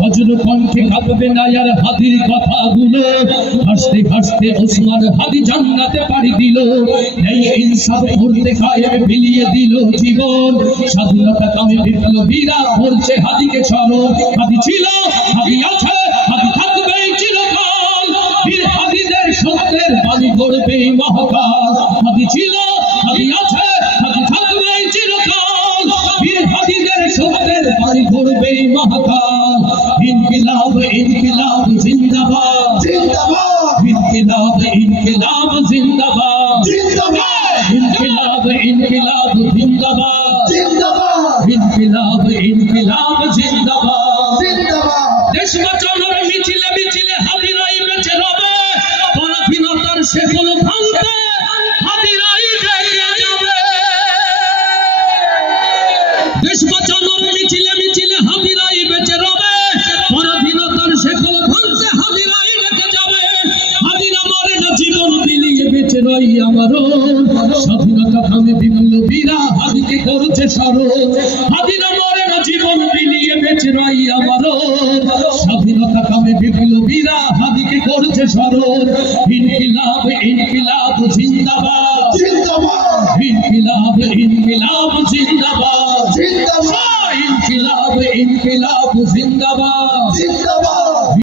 বজ্র কণ্ঠে কাঁপবে না আর হাদির কথাগুলো। হাসতে হাসতে ওসমান হাদি জান্নাতে পাড়ি দিল। এই ইনসাফ করতে কায়েম বিলিয়ে দিল জীবন। স্বাধীনতা কামে বিপ্লবীরা বলছে হাদিকে ছাড়ো। হাদি ছিল, হাদি আছে, হাদি থাকবে চিরকাল। বীর হাদিদের সত্যের বাণী গড়বে মহাকাল। হাদি ছিল, হাদি আছে, হাদি থাকবে চিরকাল। বীর হাদিদের সত্যের বাণী গড়বে মহাকাল। ইনকিলাব ইনকিলাব জিন্দাবাদ জিন্দাবাদ ইনকিলাব ইনকিলাব জিন্দাবাদ জিন্দাবাদ ইনকিলাব ইনকিলাব জিন্দাবাদ জিন্দাবাদ ইনকিলাব ইনকিলাব জিন্দাবাদ। জিন্দাবাদ দেশ বাঁচানোর মিছিলে মিছিলে হাদিরাই বেঁচে রবে। পরাধীনতার শেকল ভাঙতে হাদিরাই জেগে যাবে। দেশ বাঁচানোর মিছিলে মিছিলে হাদিরাই বেঁচে রবে। পরাধীনতার শেকল ভাঙতে হাদিরাই রেখে যাবে। হাদিরা মরে না, জীবন বিলিয়ে বেঁচে রই আমারও। স্বাধীনতা থামে বিপ্লবীরা হাদিকে করছে স্মরণ। হাদিরা মরে না, জীবন বিলিয়ে বেঁচে রই আমারও। স্বাধীনতা কামে বিপ্লবীরা হাদিকে করছে স্মরণ। ইনকিলাব ইনকিলাব জিন্দাবাদ